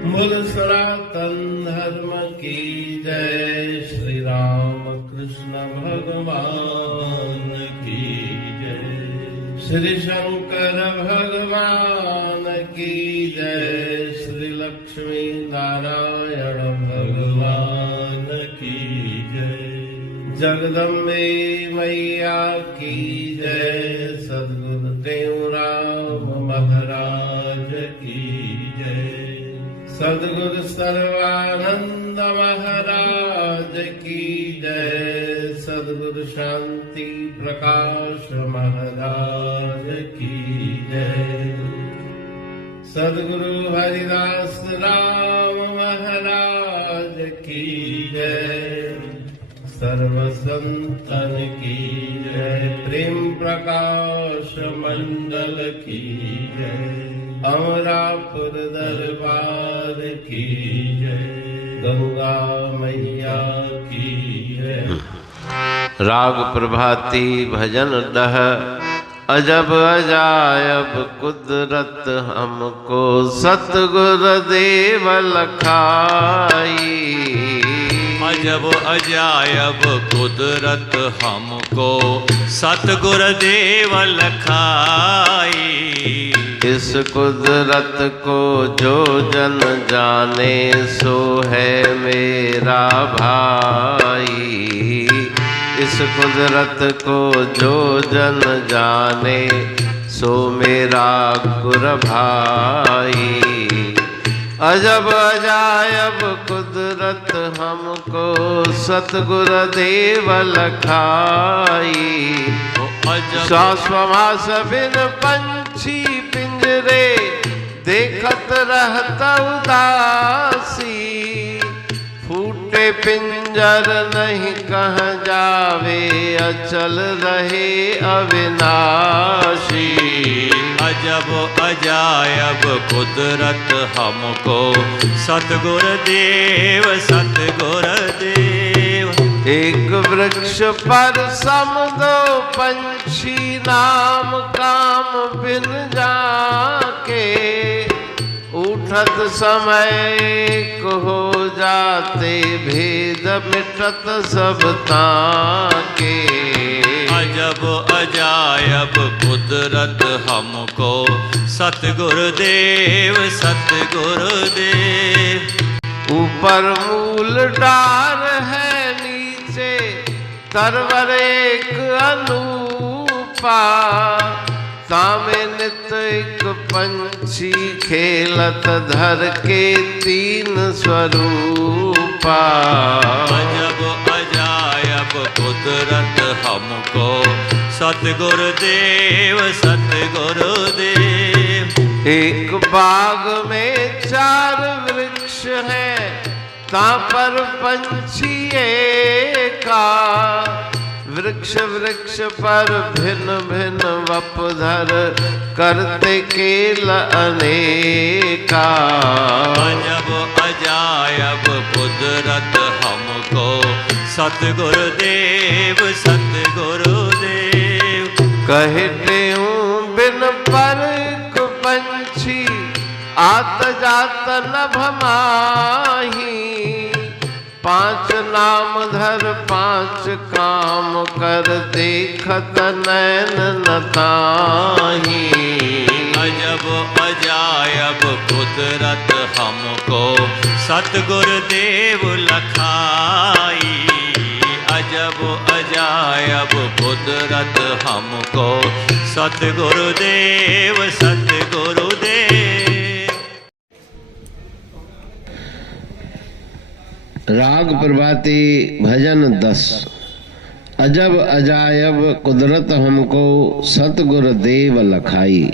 बोल सनातन धर्म की जय, श्री राम कृष्ण भगवान की जय, श्री शंकर भगवान की जय, श्री लक्ष्मी नारायण भगवान की जय, जगदम्बे मैया की जय, सद्गुरुदेव राम महाराज की जय, सद्गुरु सर्वानंद महाराज की जय, सद्गुरु शांति प्रकाश महाराज की जय, सद्गुरु हरिदास राम महाराज की जय, सर्व संतन की जय, प्रेम प्रकाश मंडल की जय, अमरापुर दरबार की जय, गंगा मैया की जय। राग प्रभाती भजन दह, अजब अजायब कुदरत हमको सतगुरुदेव लखाई, अजब अजायब कुदरत हमको सतगुरुदेव लखाई, इस कुदरत को जो जन जाने सो है मेरा भाई, इस कुदरत को जो जन जाने सो मेरा गुरु भाई, अजब अजायब कुदरत हमको सतगुरुदेव लखाई, श्वास बिन पंछी पिंजरे देखत रहता उदासी, फूटे पिंजर नहीं कहाँ जावे अचल रहे अविनाशी, अजब अजायब कुदरत हमको सतगुरुदेव सतगुरुदेव, एक वृक्ष पर सम दो पंछी नाम काम बिन जाके, उठत समय एक हो जाते भेद मिटत सब ताके, अजब अजायब कुदरत हमको सतगुरुदेव सतगुरुदेव, ऊपर मूल डार है नीचे तरवर एक अनूपा, तामे नित एक पंछी खेलत धर के तीन स्वरूपा, अजब अजायब कुदरत हमको सतगुरुदेव सतगुरुदेव, एक बाग में चार वृक्ष हैं ता पर पंछी एका, वृक्ष वृक्ष पर भिन्न भिन्न वपधर करते केल अनेका, अजब अजायब कुदरत हमको सतगुरुदेव सतगुरुदेव, कहते हूँ बिन पर एक पंछी आत जात नभ माही, पांच नाम धर पांच काम कर देखत नैन न ताही, अजब अजायब कुदरत हमको सतगुरुदेव लखाई, अजब अजायब कुदरत हमको सतगुरुदेव सतगुरुदेव। राग प्रभाती भजन 10, अजब अजायब कुदरत हमको सतगुरुदेव लखाई।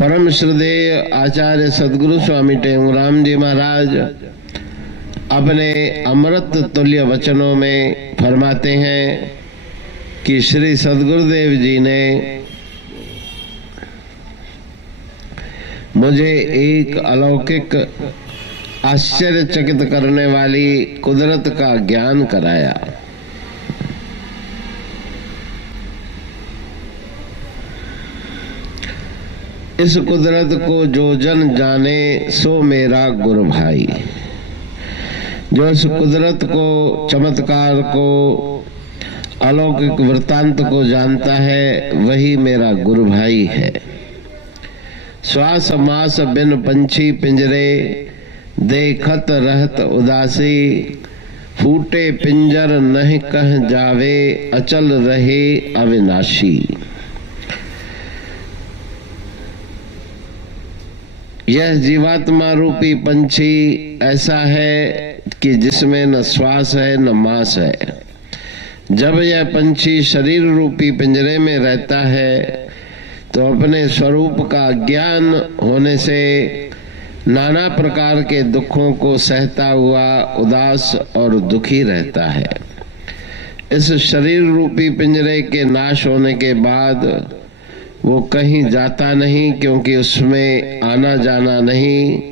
परम श्रद्धेय आचार्य सद्गुरु स्वामी टेंगराम जी महाराज अपने अमृत तुल्य वचनों में फरमाते हैं कि श्री सद्गुरुदेव जी ने मुझे एक अलौकिक आश्चर्यचकित करने वाली कुदरत का ज्ञान कराया। इस कुदरत को जो जन जाने सो मेरा गुरु भाई। जो इस कुदरत को, चमत्कार को, अलौकिक वृत्तांत को जानता है वही मेरा गुरु भाई है। श्वास मास बिन पंछी पिंजरे, देखत रहत उदासी, फूटे पिंजर नहीं कह जावे, अचल रहे अविनाशी। यह जीवात्मा रूपी पंछी ऐसा है कि जिसमें न श्वास है न मांस है। जब यह पंछी शरीर रूपी पिंजरे में रहता है तो अपने स्वरूप का ज्ञान होने से नाना प्रकार के दुखों को सहता हुआ उदास और दुखी रहता है। इस शरीर रूपी पिंजरे के नाश होने के बाद वो कहीं जाता नहीं, क्योंकि उसमें आना जाना नहीं।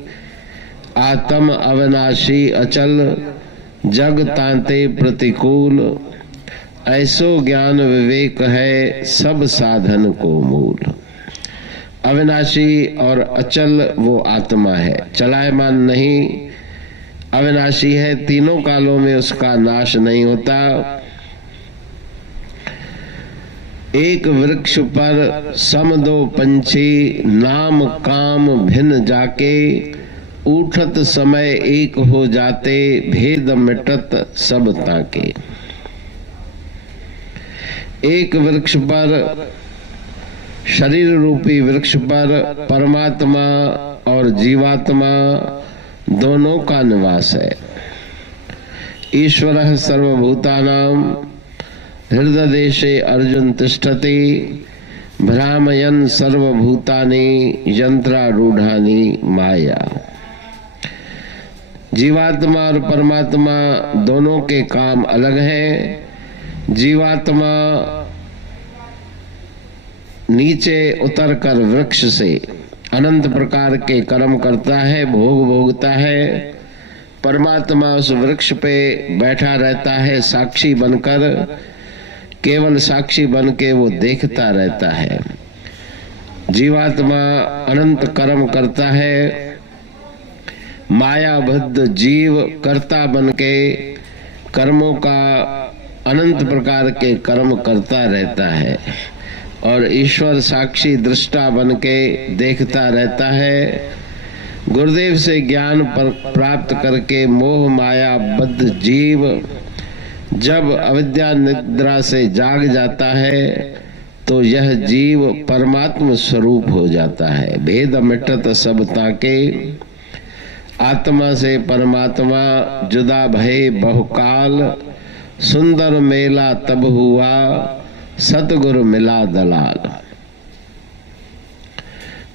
आत्म अविनाशी अचल, जग तांते प्रतिकूल, ऐसो ज्ञान विवेक है सब साधन को मूल। अविनाशी और अचल वो आत्मा है, चलायमान नहीं, अविनाशी है, तीनों कालों में उसका नाश नहीं होता। एक वृक्ष पर सम दो पंछी, नाम काम भिन्न जाके, उठत समय एक हो जाते, भेद मिटत सब ताके। एक वृक्ष पर, शरीर रूपी वृक्ष पर परमात्मा और जीवात्मा दोनों का निवास है। ईश्वरः सर्वभूतानां हृदय देशे अर्जुन तिष्ठति, भ्रामयन् सर्वभूतानि यंत्रारूढ़ानि माया। जीवात्मा और परमात्मा दोनों के काम अलग हैं। जीवात्मा नीचे उतरकर वृक्ष से अनंत प्रकार के कर्म करता है, भोग भोगता है। परमात्मा उस वृक्ष पे बैठा रहता है साक्षी बनकर, केवल साक्षी बन के वो देखता रहता है। जीवात्मा अनंत कर्म करता है, मायाबद्ध जीव कर्ता बन के कर्मों का अनंत प्रकार के कर्म करता रहता है, और ईश्वर साक्षी दृष्टा बन के देखता रहता है। गुरुदेव से ज्ञान प्राप्त करके मोह माया बद्ध जीव जब अविद्या निद्रा से जाग जाता है तो यह जीव परमात्म स्वरूप हो जाता है। भेद मिटत सब ताके, आत्मा से परमात्मा जुदा भये बहुकाल, सुंदर मेला तब हुआ, सतगुरु मिला दलाल।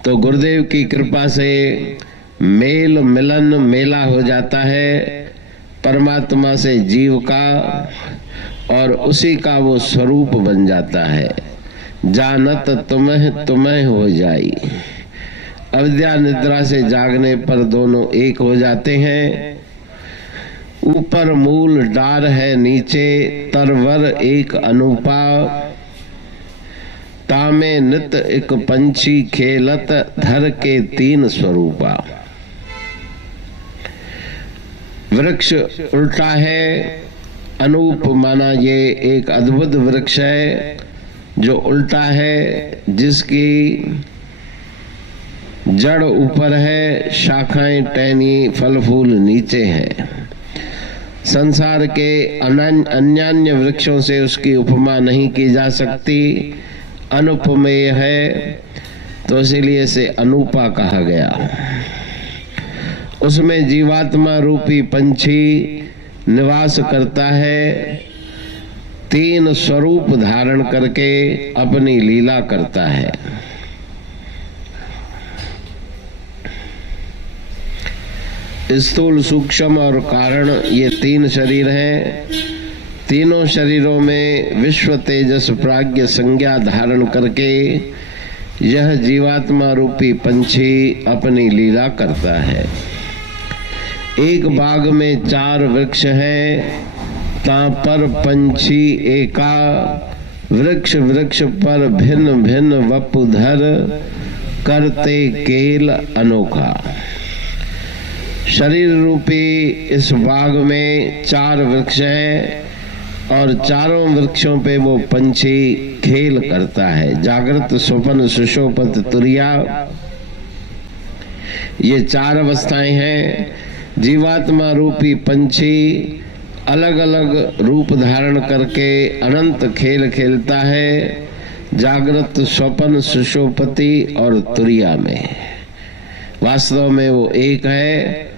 तो गुरुदेव की कृपा से मेल मिलन मेला हो जाता है परमात्मा से जीव का, और उसी का वो स्वरूप बन जाता है। जानत तुम्हें तुम्हें हो जाई। अविद्या निद्रा से जागने पर दोनों एक हो जाते हैं। ऊपर मूल डार है, नीचे तरवर एक अनूपा, तामे नित एक पंछी खेलत, धर के तीन स्वरूपा। वृक्ष उल्टा है, अनूप माना ये एक अद्भुत वृक्ष है जो उल्टा है, जिसकी जड़ ऊपर है, शाखाएं टहनी, फल फूल नीचे हैं। संसार के अन्यान्य वृक्षों से उसकी उपमा नहीं की जा सकती, अनुपमेय है, तो इसीलिए इसे अनूपा कहा गया। उसमें जीवात्मा रूपी पंछी निवास करता है, तीन स्वरूप धारण करके अपनी लीला करता है। स्थूल, सूक्ष्म और कारण, ये तीन शरीर हैं। तीनों शरीरों में विश्व तेजस प्राज्ञ संज्ञा धारण करके यह जीवात्मा रूपी पंछी अपनी लीला करता है। एक बाग में 4 वृक्ष हैं, ता पर पंछी एका, वृक्ष वृक्ष पर भिन्न भिन्न वपुधर, करते केल अनोखा। शरीर रूपी इस बाग में 4 वृक्ष हैं और चारों वृक्षों पे वो पंछी खेल करता है। जागृत, स्वप्न, सुषुप्त, तुरिया, ये 4 अवस्थाएं हैं। जीवात्मा रूपी पंछी अलग अलग रूप धारण करके अनंत खेल खेलता है, जागृत, स्वप्न, सुषुप्ति और तुरिया में। वास्तव में वो एक है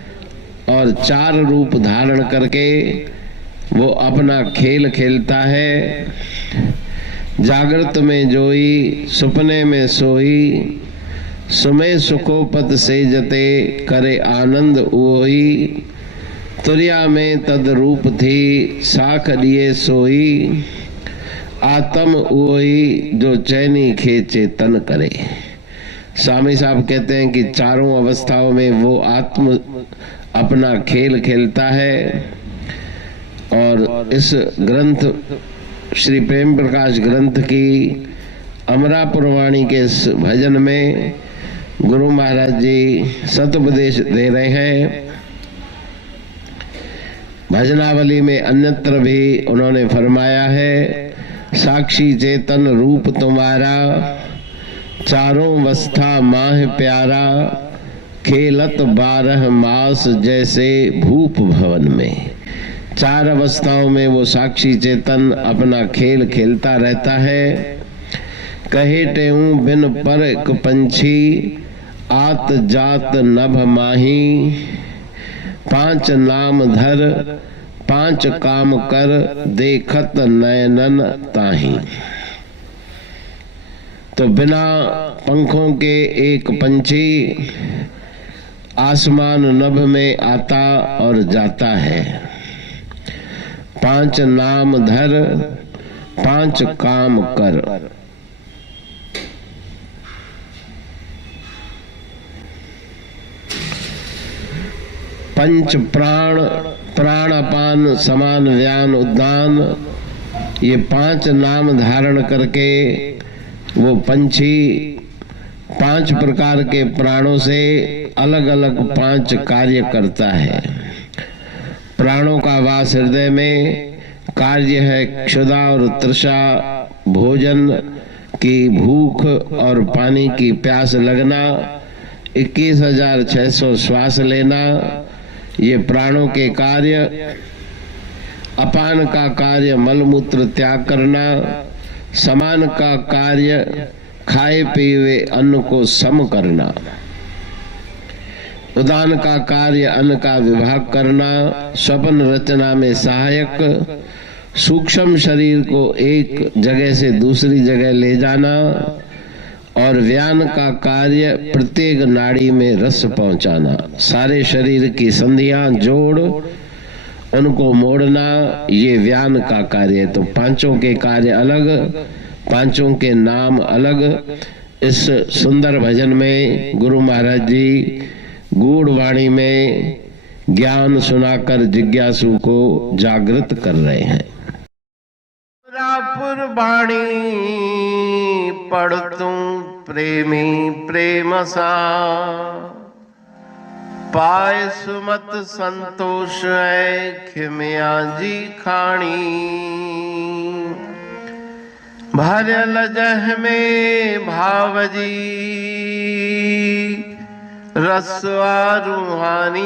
और 4 रूप धारण करके वो अपना खेल खेलता है। जागृत में जोई, सुपने में सोई, सुमे सुखोपत से जते करे आनंद उहोई। तुरिया में तद रूप थी साख लिए सोई, आत्म उहोई जो चैनी खेचे तन करे। स्वामी साहब कहते हैं कि चारों अवस्थाओं में वो आत्म अपना खेल खेलता है। और इस ग्रंथ श्री प्रेम प्रकाश ग्रंथ की अमरापुर वाणी के इस भजन में गुरु महाराज जी सतुपदेश दे रहे हैं। भजनावली में अन्यत्र भी उन्होंने फरमाया है, साक्षी चेतन रूप तुम्हारा, चारों अवस्था माह प्यारा, खेलत 12 मास जैसे भूप भवन में। 4 अवस्थाओं में वो साक्षी चेतन अपना खेल खेलता रहता है। कहे टेऊ बिन पर एक पंछी, आत जात नभ माही, 5 नाम धर 5 काम कर, देखत नयनन ताही। तो बिना पंखों के एक पंछी आसमान नभ में आता और जाता है। 5 नाम धर 5 काम कर। पंच प्राण, प्राण अपान समान व्यान उद्दान, ये 5 नाम धारण करके वो पंछी 5 प्रकार के प्राणों से अलग अलग 5 कार्य करता है। प्राणों का वास हृदय में, कार्य है क्षुधा और तृषा, भोजन की भूख और पानी की प्यास लगना, 21,600 श्वास लेना, ये प्राणों के कार्य। अपान का कार्य मलमूत्र त्याग करना, समान का कार्य खाए पिए अन्न को सम करना, उदान का कार्य अन्न का विभाग करना, स्वप्न रचना में सहायक, सूक्ष्म शरीर को एक जगह से दूसरी जगह ले जाना, और व्यान का कार्य प्रत्येक नाड़ी में रस पहुंचाना, सारे शरीर की संधियां जोड़ उनको मोड़ना, ये व्यान का कार्य है। तो 5 के कार्य अलग, 5 के नाम अलग। इस सुंदर भजन में गुरु महाराज जी गूढ़ वाणी में ज्ञान सुनाकर जिज्ञासु को जागृत कर रहे हैं। अमरापुर वाणी पढ़तूं प्रेमी प्रेम सा, पाए सुमत संतोष है खिमिया जी खाणी। भरल जह में भावजी रसवा रूहानी,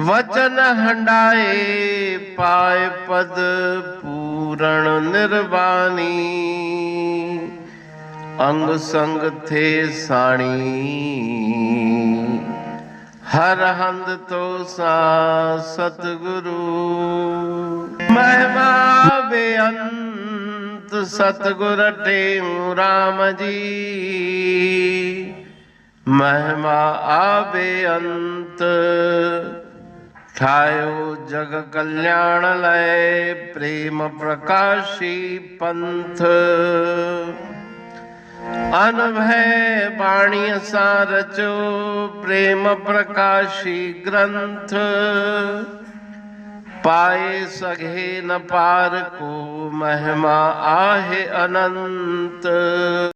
वचन हंडाए पाए पद पूरण निर्वाणी। अंग संग थे साणी हर हंद तो सा सतगुरु। महिमा बेअंत सतगुर टेऊ राम जी, महिमा आबे अंत ठायो जग कल्याण लय प्रेम प्रकाशी पंथ। अनभय बाणी सा रचो प्रेम प्रकाशी ग्रंथ। पाए सघे न पार को महिमा आहे अनंत।